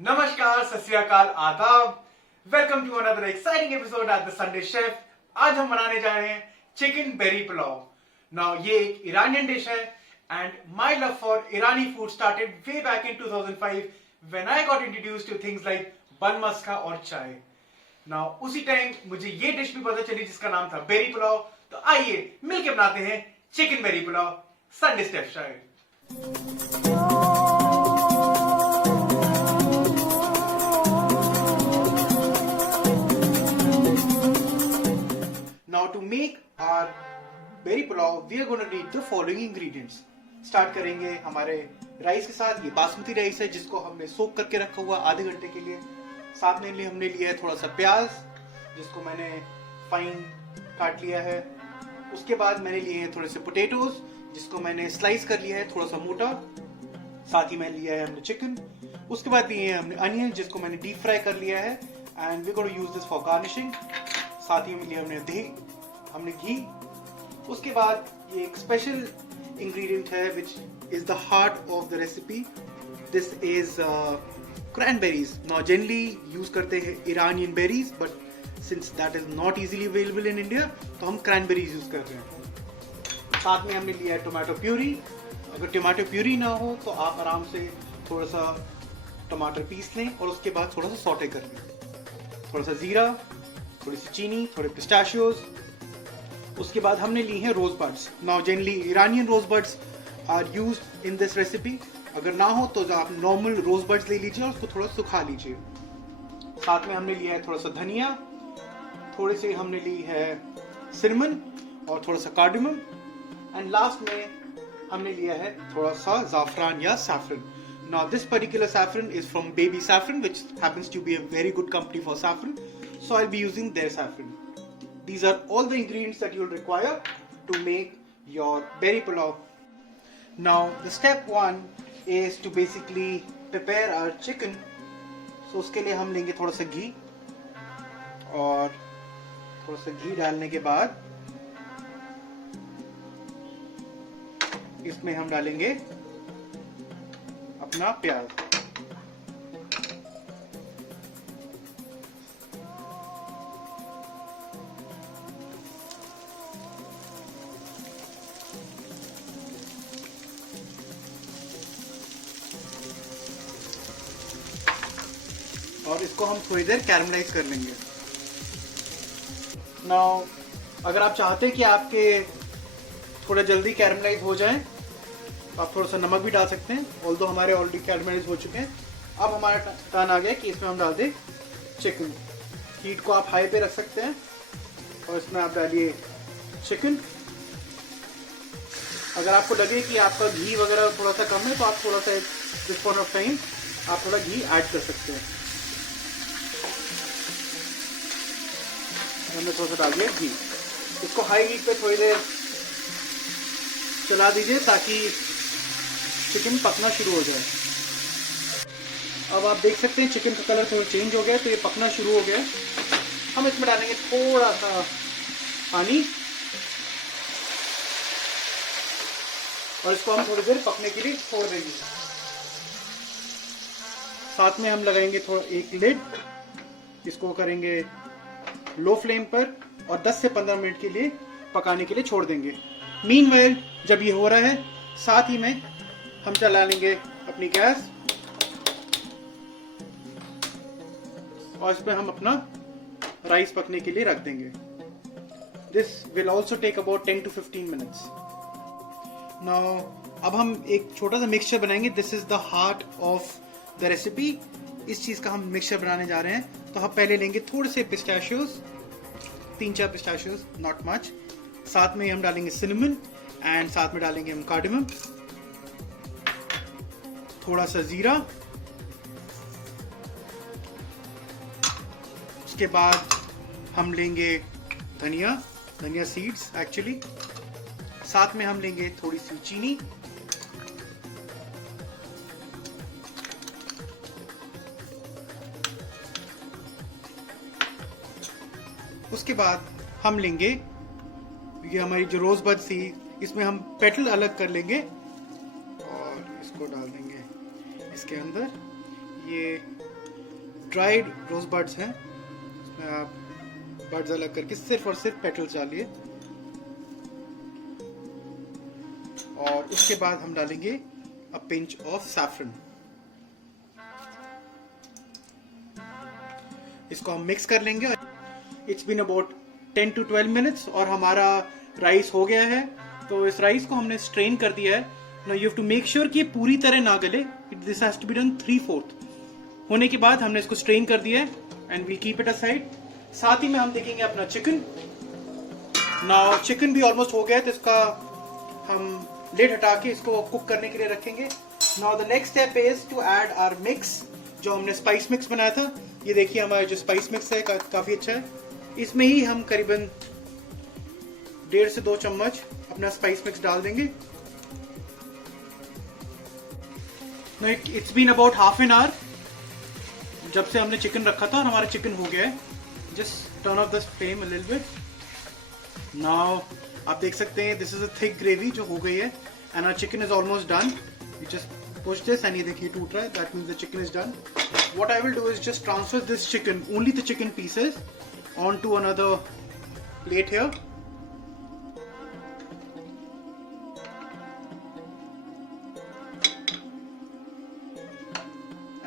नमस्कार, सत श्री अकाल, आदाब। Welcome to another exciting episode at the Sunday chef. आज हम बनाने जा रहे हैं चिकन बेरी पुलाव। नाउ ये एक ईरानियन डिश है and my love for Irani food started way back in 2005 when I got introduced two things like बन मस्का और चाय। नाउ उसी टाइम मुझे ये डिश भी पता चली जिसका नाम था बेरी पुलाव। तो आइए मिलके बनाते हैं chicken berry pulao Sunday step style. Now to make our berry pulao, we are going to need the following ingredients. Start करेंगे हमारे राइस के साथ। ये बासमती राइस है जिसको हमने सोक करके रखा हुआ आधे घंटे के लिए। साथ में हमने लिया है थोड़ा सा प्याज जिसको मैंने फाइन काट लिया है। उसके बाद मैंने लिए हैं थोड़े से पोटैटोज जिसको मैंने स्लाइस कर लिया है थोड़ा सा मोटा। साथ ही मैंने लिया है हमने चिकन। उसके बाद लिए हैं हमने अनियन जिसको मैंने डीप फ्राई कर लिया है and we gonna use this for garnishing. साथ ही में लिया हमने घी। उसके बाद ये एक स्पेशल इंग्रेडिएंट है which is the heart of the recipe. This is cranberries. Now generally use करते हैं Iranian berries but since that is not easily available in India तो हम क्रैनबेरीज यूज कर रहे हैं। साथ में हमने लिया है टोमेटो प्यूरी। अगर टोमेटो प्यूरी ना हो तो आप आराम से थोड़ा सा टमाटर पीस लें और उसके बाद थोड़ा सा सॉटे कर लें। थोड़ा सा जीरा, थोड़ी सी चीनी, थोड़े पिस्ताशियोज। उसके बाद हमने ली हैं rose buds. Now generally Iranian rose buds are used in this recipe. अगर ना हो तो आप नॉर्मल रोज बड्स ले लीजिए और उसको थोड़ा सुखा लीजिए। साथ में हमने लिया है थोड़ा सा धनिया, थोड़ी सी हमने ली है सिनेमन और थोड़ा सा कार्डमम एंड लास्ट में हमने लिया है थोड़ा सा जाफरान या saffron. Now this particular saffron is from Baby Saffron, which happens to be a very good company for saffron. So I'll be using their saffron. These are all the ingredients that you'll require to make your berry pulao. Now the step one is to basically prepare our chicken. So उसके लिए हम लेंगे थोड़ा सा घी और थोड़ा सा घी डालने के बाद इसमें हम डालेंगे अपना प्याज। और इसको हम थोड़ी देर कैरमलाइज कर लेंगे। नाउ अगर आप चाहते हैं कि आपके थोड़ा जल्दी कैरमलाइज हो जाए आप थोड़ा सा नमक भी डाल सकते हैं। ऑल्दो हमारे ऑलरेडी कैरमलाइज हो चुके हैं। अब हमारा टर्न आ गया कि इसमें हम डाल दें चिकन। हीट को आप हाई पे रख सकते हैं और इसमें आप डालिए चिकन। अगर आपको लगे कि आपका घी वगैरह थोड़ा सा कम है तो आप थोड़ा सा दिस पॉइंट ऑफ टाइम आप थोड़ा घी ऐड कर सकते हैं। हमने थोड़ा सा डाल दिया घी। इसको हाई हीट पे थोड़ी देर चला दीजिए ताकि चिकन पकना शुरू हो जाए। अब आप देख सकते हैं चिकन का कलर थोड़ा चेंज हो गया तो ये पकना शुरू हो गया। हम इसमें डालेंगे थोड़ा सा पानी और इसको हम थोड़ी देर पकने के लिए छोड़ देंगे। साथ में हम लगाएंगे थोड़ा एक लिड। इसको करेंगे लो फ्लेम पर और 10 से 15 मिनट के लिए पकाने के लिए छोड़ देंगे। मीनवाइल जब ये हो रहा है साथ ही में हम चला लेंगे अपनी गैस और इसमें हम अपना राइस पकने के लिए रख देंगे। This will also take about 10 to 15 minutes. Now अब हम एक छोटा सा मिक्सचर बनाएंगे। This is the heart of the recipe. इस चीज का हम मिक्सचर बनाने जा रहे हैं। तो हम पहले लेंगे थोड़े से पिस्ताशियोज, 3-4 पिस्ताशियोज, नॉट मच। साथ में हम डालेंगे सिनेमन एंड साथ में डालेंगे हम कार्डमम, थोड़ा सा जीरा। उसके बाद हम लेंगे धनिया सीड्स एक्चुअली। साथ में हम लेंगे थोड़ी सी चीनी। उसके बाद हम लेंगे ये हमारी जो रोज बड थी इसमें हम पेटल अलग कर लेंगे और इसको डाल देंगे इसके अंदर। ये ड्राइड रोज बड्स हैं, इसमें आप बड्स अलग करके सिर्फ और सिर्फ पेटल्स डालिए। और उसके बाद हम डालेंगे अ पिंच ऑफ सैफरन। इसको हम मिक्स कर लेंगे। It's been about 10 to 12 minutes और हमारा राइस हो गया है। तो इस राइस को हमने स्ट्रेन कर दिया है। Now you have to make sure कि ये पूरी तरह ना गले, this has to be done 3/4 होने के बाद हमने इसको स्ट्रेन कर दिया है and we keep it aside. साथ ही में हम देखेंगे अपना चिकन। नाउ चिकन भी ऑलमोस्ट हो गया है, तो इसका हम लिड हटा के इसको कुक करने के लिए रखेंगे। Now the next step is to add our mix, जो हमने स्पाइस मिक्स बनाया था। ये देखिए हमारा जो स्पाइस मिक्स है काफी अच्छा है। इसमें ही हम करीबन 1.5 से 2 चम्मच अपना स्पाइस मिक्स डाल देंगे। It's been about half an hour जब से हमने चिकन रखा था और हमारा चिकन हो गया है। Just turn off the flame a little bit. Now आप देख सकते हैं this is a thick gravy जो हो गई है and our chicken is almost done. You just push this and ये देखिए टूट रहा है, that means the chicken is done. What I will do is just transfer this chicken, only the chicken pieces, onto another plate here.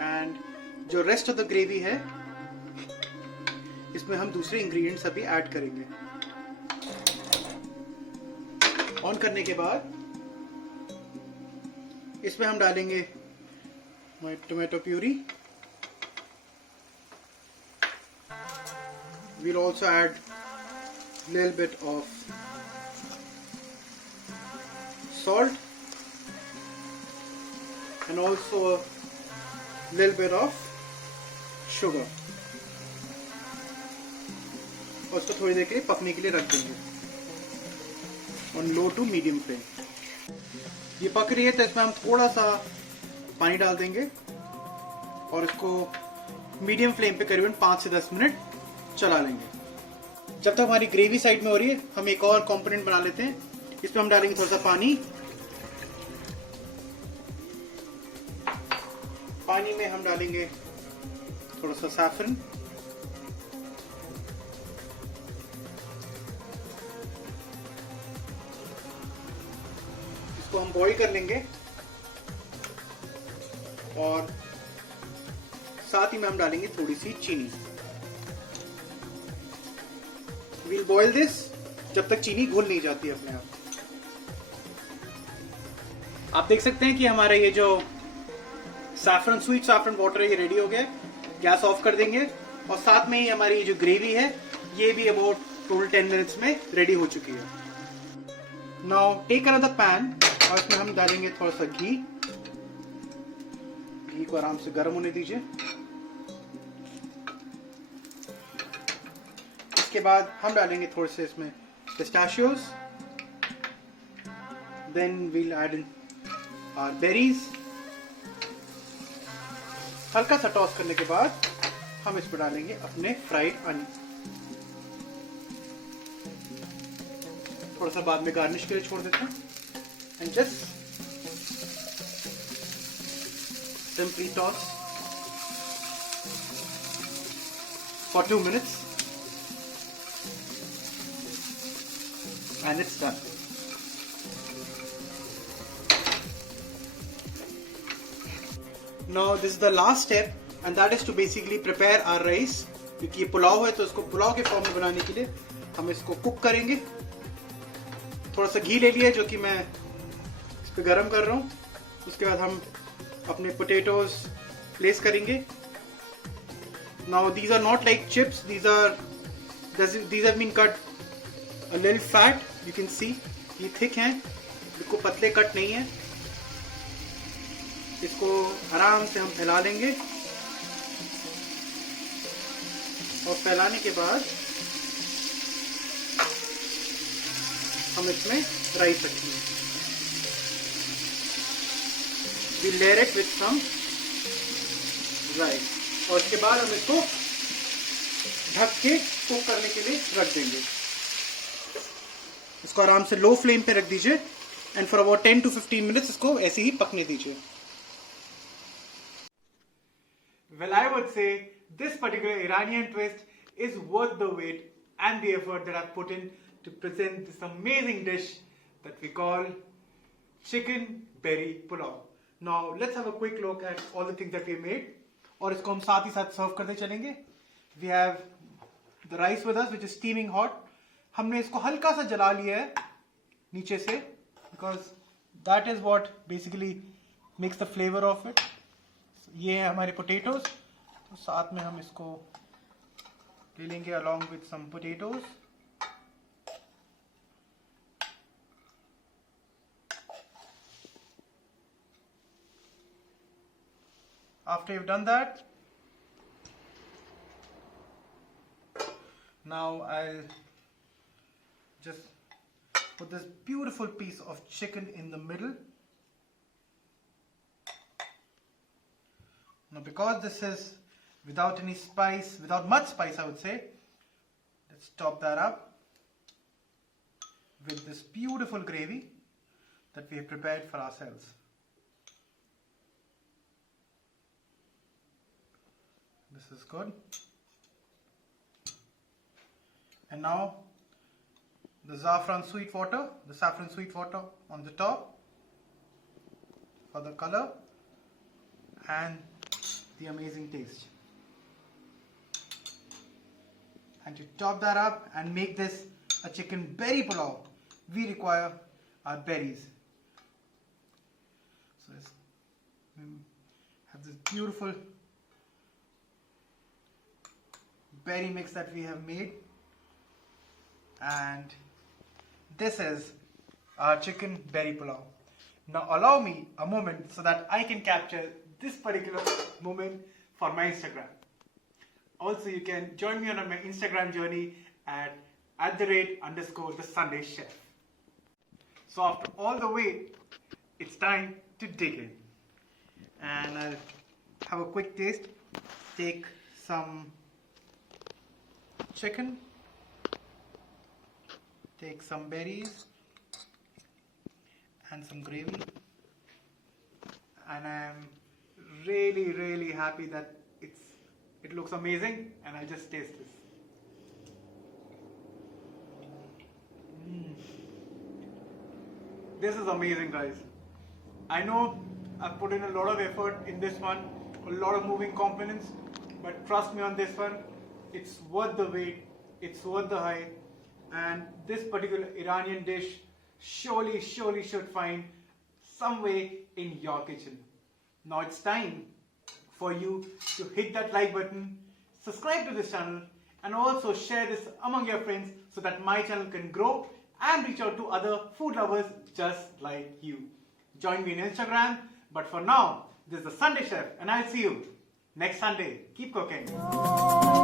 And जो rest of the gravy है, इसमें हम दूसरे ingredients अभी add करेंगे। ऑन करने के बाद इसमें हम डालेंगे tomato puree. We'll also add a little bit of salt and also a little bit of sugar. और उसको थोड़ी देर के लिए पकने के लिए रख देंगे on low to medium flame. ये पक रही है तो इसमें हम थोड़ा सा पानी डाल देंगे और इसको मीडियम फ्लेम पे करीबन 5 से 10 मिनट चला लेंगे। जब तक हमारी ग्रेवी साइड में हो रही है हम एक और कंपोनेंट बना लेते हैं। इसमें हम डालेंगे थोड़ा सा पानी। पानी में हम डालेंगे थोड़ा सा सैफरन, इसको हम बॉईल कर लेंगे और साथ ही में हम डालेंगे थोड़ी सी चीनी। We'll boil this जब तक चीनी घुल नहीं जाती अपने आप। आप देख सकते हैं कि हमारा ये जो सैफरन स्वीट सैफरन वाटर है ये रेडी हो गया। गैस ऑफ कर देंगे और साथ में ही हमारी ये जो ग्रेवी है ये भी अबाउट टोटल 10 मिनट्स में रेडी हो चुकी है। नाउ टेक अनदर पैन और इसमें हम डालेंगे थोड़ा सा घी। घी को आराम से गर्म होने दीजिए। इसके बाद हम डालेंगे थोड़े से इसमें pistachios, then we'll add in our berries. हल्का सा टॉस करने के बाद हम इस पर डालेंगे अपने फ्राइड अनियन। थोड़ा सा बाद में गार्निश के लिए छोड़ देते हैं and just simply toss for 2 minutes and it's done. Now this is the last step and that is to basically prepare our rice. क्योंकि ये पुलाव है तो इसको पुलाव के फॉर्म में बनाने के लिए हम इसको कुक करेंगे। थोड़ा सा घी ले लिया जो कि मैं इस पे गरम कर रहा हूँ। उसके बाद हम अपने पोटैटोज प्लेस करेंगे। Now these are not like chips, these have been cut a little fat, you can see ये थिक हैं, बिल्कुल पतले कट नहीं है। इसको आराम से हम फैला लेंगे और फैलाने के बाद हम इसमें राइस रखेंगे। We layer it with some rice और इसके बाद हम इसको ढक के कुक करने के लिए रख देंगे। इसको आराम से लो फ्लेम पे रख दीजिए and for about 10 to 15 minutes इसको ऐसे ही पकने दीजिए। Well, I would say this particular Iranian twist is worth the wait and the effort that I've put in to present this amazing dish that we call chicken berry pulao. Now let's have a quick look at all the things that we made. और इसको हम साथ ही साथ सर्व करते चलेंगे. We have the rice with us, which is steaming hot. हमने इसको हल्का सा जला लिया है नीचे से, because that is what basically makes the flavor of it. ये है हमारे potatoes. तो साथ में हम इसको ले लेंगे along with some potatoes. After you've done that, now I'll just put this beautiful piece of chicken in the middle. Now because this is without any spice, without much spice I would say, let's top that up with this beautiful gravy that we have prepared for ourselves. This is good. And now the saffron sweet water on the top for the color and the amazing taste. And to top that up and make this a chicken berry pulao, we require our berries. So let's have this beautiful berry mix that we have made, and this is our chicken berry pulao. Now allow me a moment so that I can capture this particular moment for my Instagram. Also, you can join me on my Instagram journey at @_the Sunday Chef. So after all the wait, it's time to dig in, and I'll have a quick taste. Take some chicken, take some berries and some gravy, and I'm really happy that it looks amazing, and I'll just taste this. This is amazing, guys. I know I've put in a lot of effort in this one, a lot of moving components, but trust me on this one, it's worth the wait, it's worth the hype, and this particular Iranian dish surely should find some way in your kitchen. Now it's time for you to hit that like button, subscribe to this channel, and also share this among your friends so that my channel can grow and reach out to other food lovers just like you. Join me on Instagram, but for now, this is the Sunday Chef, and I'll see you next Sunday. Keep cooking.